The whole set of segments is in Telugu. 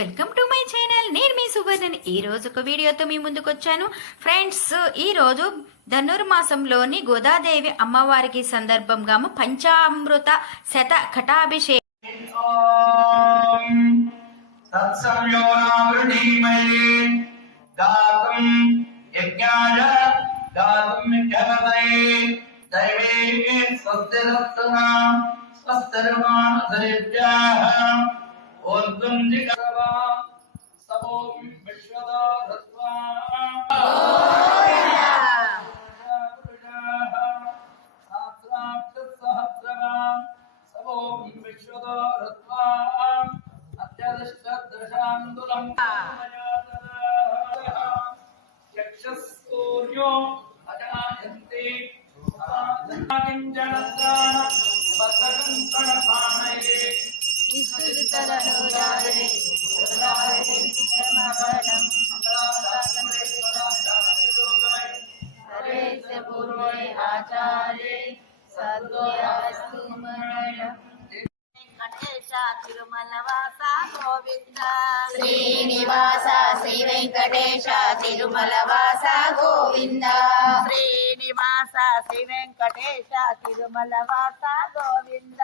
Welcome to my channel. నేను మీ సువర్ణని. ఈ రోజు ఒక వీడియోతో మీ ముందుకు వచ్చాను ఫ్రెండ్స్. ఈ రోజు ధనుర్మాసంలోని గోదాదేవి అమ్మవారికి సందర్భంగా పంచామృత శత ఘటాభిషేకం తిరుమలవాస గోవింద శ్రీనివాస శ్రీ వెంకటేశ తిరుమలవాస గోవింద శ్రీనివాస శ్రీ వెంకటేశ తిరుమలవాస గోవింద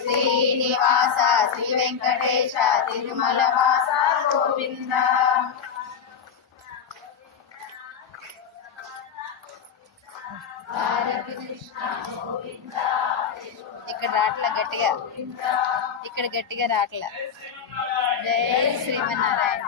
శ్రీనివాస శ్రీ వెంకటేశ తిరుమలవాస గోవింద. ఇక్కడ రాట్ల గట్టిగా, ఇక్కడ గట్టిగా రాట్ల. జై శ్రీమన్నారాయణ.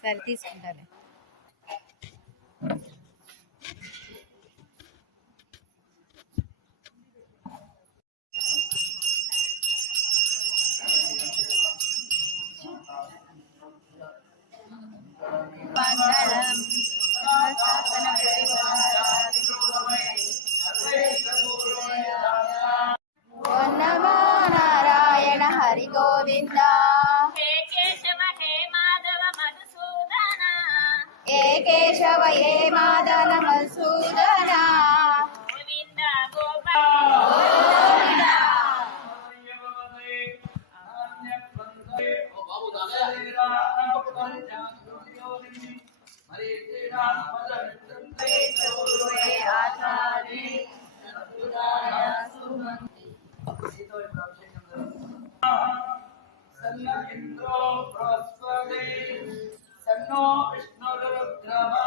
సరే తీసుకుంటాను. నమో నారాయణ హరి గోవింద. హే కేశవ హే మాధవ మధుసూదన, హే కేశవ హే మాధవ మధుసూదన, గోవింద గోవింద. ఇంద్రో బృహస్పతి సన్నో విష్ణురుద్రమా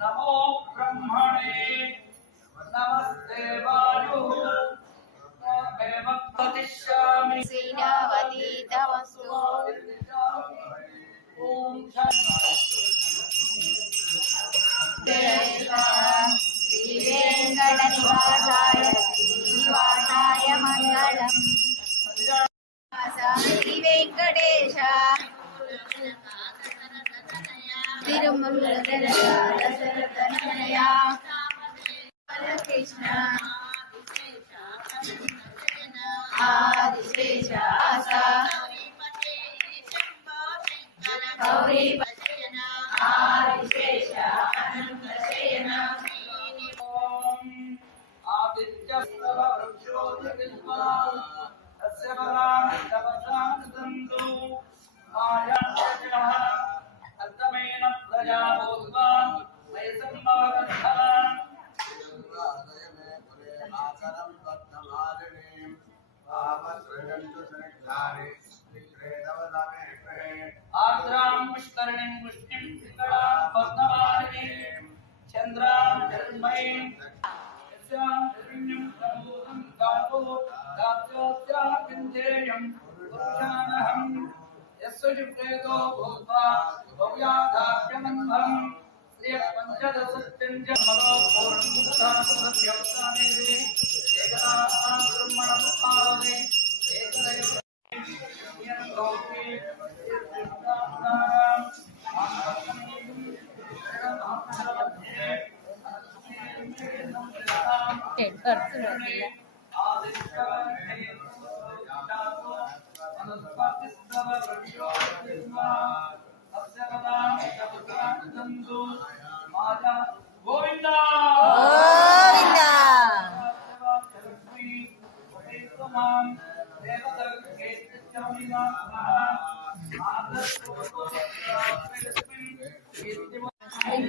నమో బ్రహ్మణే నమస్తే వాయు ప్రతిష్యామి శ్రీనావతీతమస్తు. ఓం శ్రీ వెంకట నివాసాయ శ్రీనివాసాయ మంగళం. శ్రీ వెంకటేశ తిరుమలతనయ కృష్ణ ఆదిశేష గౌరీ ఆదిశేష అనంత శయన. ఆదిత్యస్తవ వృక్షోజవిల్వా తస్య పరాణితవశానందు మాయాజః అర్థమేన ప్రజా భూత్వా వయసంభవగంధః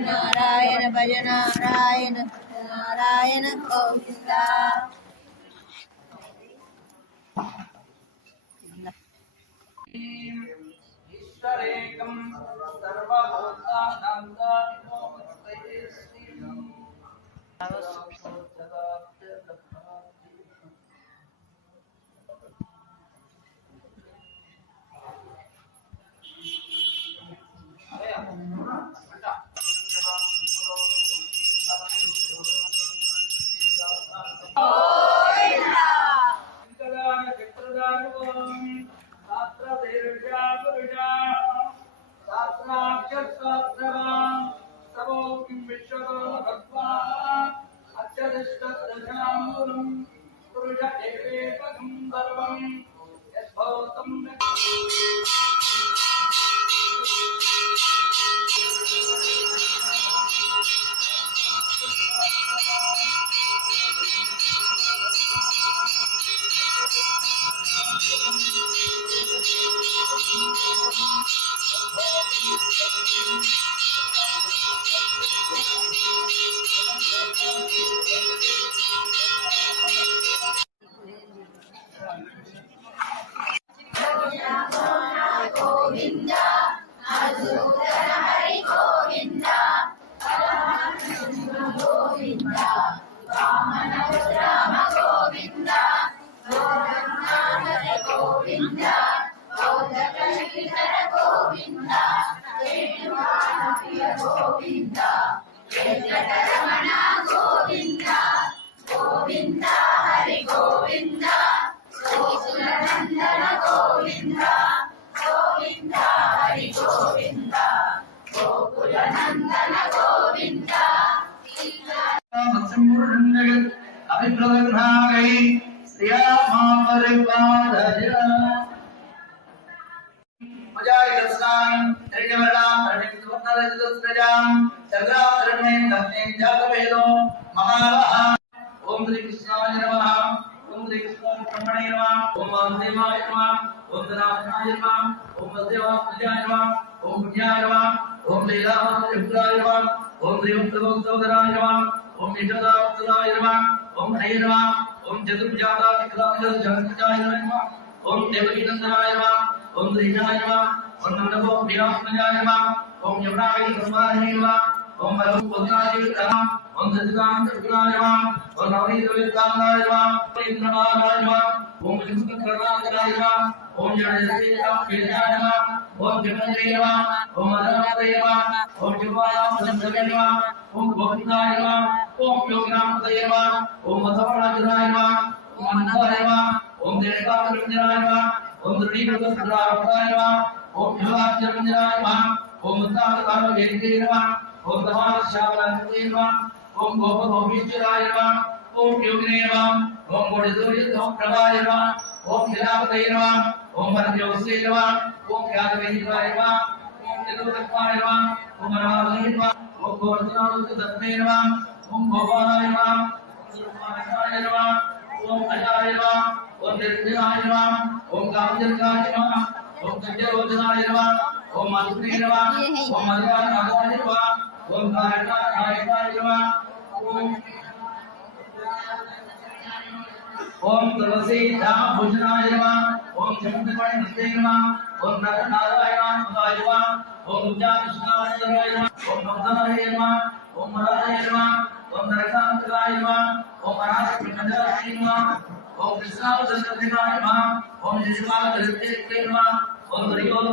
నారాయణ భజ నారాయణ నారాయణ గోవింద ఈశ్వరేకం సర్వభూతానాం అభిప్రదగ్నాగై శ్రీయామావరిపాదయ మజాయస్నాం త్రివర్ణాం రణితువర్ణరజతస్రజాం చంద్రాధరణేన దక్షిణేన జాతవేదో మమావహ. ఓం శ్రీ కృష్ణాయ నమః. ఓం శ్రీ కృష్ణ బ్రహ్మణే నమః. ఓం వాసుదేవాయ నమః. ఓం ధనాధనాయ నమః. ఓం వసుదేవాయ నమః. ఓం పుణ్యాయ నమః. ఓం లీలావతాయ నమః. ఓం శ్రీ ఉత్తమోత్తరాయ నమః. ఓం నిజదావతాయ నమః. ఓం హరే నమః. ఓం చతుర్భుజాయ నమః. ఓం దేవకీనందనాయ నమః. ఓం శ్రీజాయ నమః. ఓం నందగో ప్రియాత్మజాయ నమః. ఓం యమునాయ సంవాహిని నమః. ఓం వరపుత్రాయ నమః. ఓం సచిదానందనాయ నమః. ఓం నవనీతవికారాయ నమః. ఓం ఇంద్రనారాయ నమః. ఓం విష్ణుకర్ణాయ నమః. ఓం జడజీయాయ నమః. ఓం జగన్నే నమః. ఓం మదనాయ నమః. ఓం జీవాయ నమః. ఓం గోవిందాయ నమః. ఓం యోగినాథయ నమః. ఓం మధవరాజాయ నమః. ఓం అనంతాయ నమః. ఓం దేవతాయ నమః. ఓం శ్రీకృష్ణాయ నమః. ఓం యువాచరణాయ నమః. ఓం ముత్తాకారవేదే నమః. ఓం తమాశావలాయ నమః. ఓం గోపగోపీశ్వరాయ నమః. ఓం యోగినే నమః. ఓం గోడిసూర్యప్రభాయ నమః. ఓం లీలావతయ నమః. ఓం పరమయోగసే నమః. ఓం యాదవేంద్రాయ నమః. ఓం చతుర్దత్తాయ నమః. ఓం రామాయ నమః. ఓం గోవర్ధనాయ నమః. ఓం గోపాలాయ నమః. ఓం సురమాయ నమః. ఓం అజాయ నమః. ఓం నిర్భయాయ నమః. ఓం కామజనకాయ నమః. ఓం సత్యరోచనాయ నమః. ఓం మధురే నమః. ఓం మధురాయ నమః. ఓం కారణాయ నమః. ఓం తులసీ భూషణాయ నమః. ఓం చంద్రమణి నస్తే నమః. ఓం నరనారాయణాయ నమః. ఓం విద్యాకృష్ణాయ నమః. ఓం భక్తాయ నమః. ఓం మరాయ నమః. महाराष्ट्र ओम कृष्णावताराय नमः ओम शिशुपालकृत्ये नमः ओम हरिओम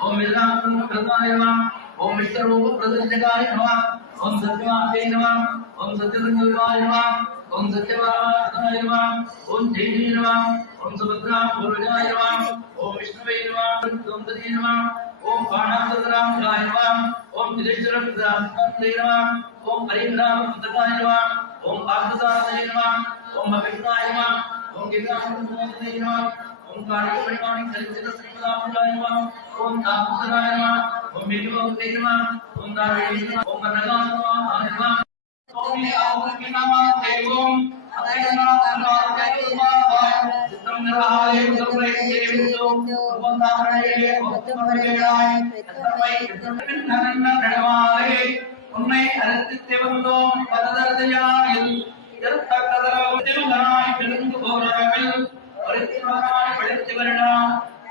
ओम मिलाय नमः ओम विष्णुरूप प्रदर्शकाय नमः ओम सत्यवाय नमः ओम सत्यसंकल्पाय नमः ओम सत्यवाय नमः ओम देवी नमः ओम सुभद्रा पूर्वजाय नमः ओम विष्णुवे नमः ओम दधि नमः ओम बाणासुराय नमः ओम त्रिनेत्रप्रदाय नमः ओम हरिन्द्रावताराय नमः ओम पार्थसारथाय नमः ओम अभिष्णाय नमः ओम गीतामृताय नमः ओम कालिकमणिमाणिक चरित्रसंपदाय नमः ओम तापसराय नमः ओम विष्णुवे नमः ओम नारायणाय नमः ओम नगाय नमः ओम यावृति नमः देवं अतयना नमः चित्तं नराय सुप्रैतेवतो ओम नारायणे ओम नारायणाय तस्मै नन्द नडवाले उन्नै अरतिते वन्दों पददर्दयायल यत्तकदरवतिलनाय तिलंग भोरमिल परित्तिमानाय पडित्तिवर्णा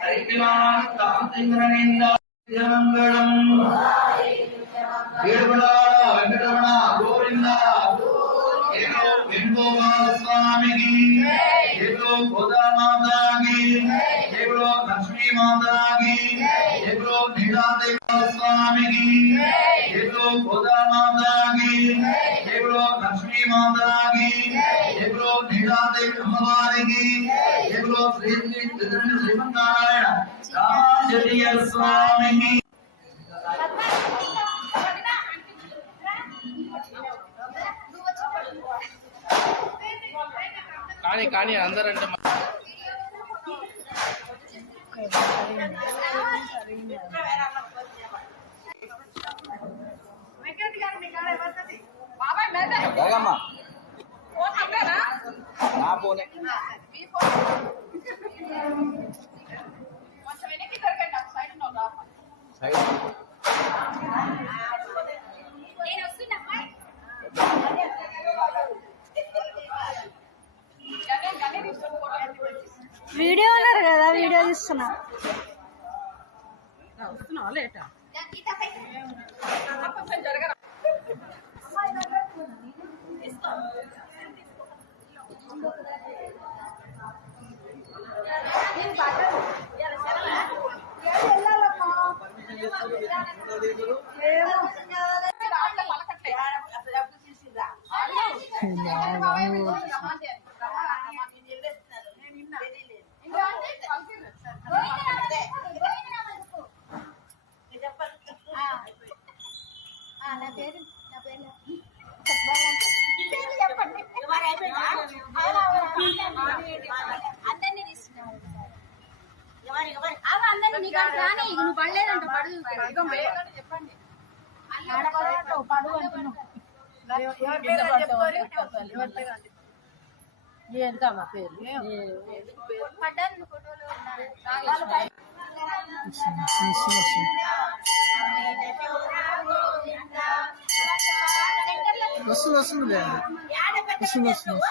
हरित्तिमानाय कांतिंगरनेंदा मंगलम ఏడుగులాడ వెంకటరమణ గోవింద ఏదో వెంగోపాల స్వామికి ఏదో గోదామాతాకి ఏదో లక్ష్మీ మాతాకి ఏదో నీలాదేవ స్వామికి ఏదో గోదామాతాకి ఏదో లక్ష్మీ మాతాకి ఏదో నీలాదేవి అమ్మవారికి ఏదో శ్రీ శ్రీ శ్రీమన్నారాయణ రామాంజనేయ స్వామికి కానీ అందరంటే జరగమ్మా నా ఫోనే సైడ్ వీడియో ఉన్నారు కదా వీడియో తీస్తున్నా ఏంటమ్మా పేరు వస్తుంది వస్తుంది వస్తుంది వస్తుంది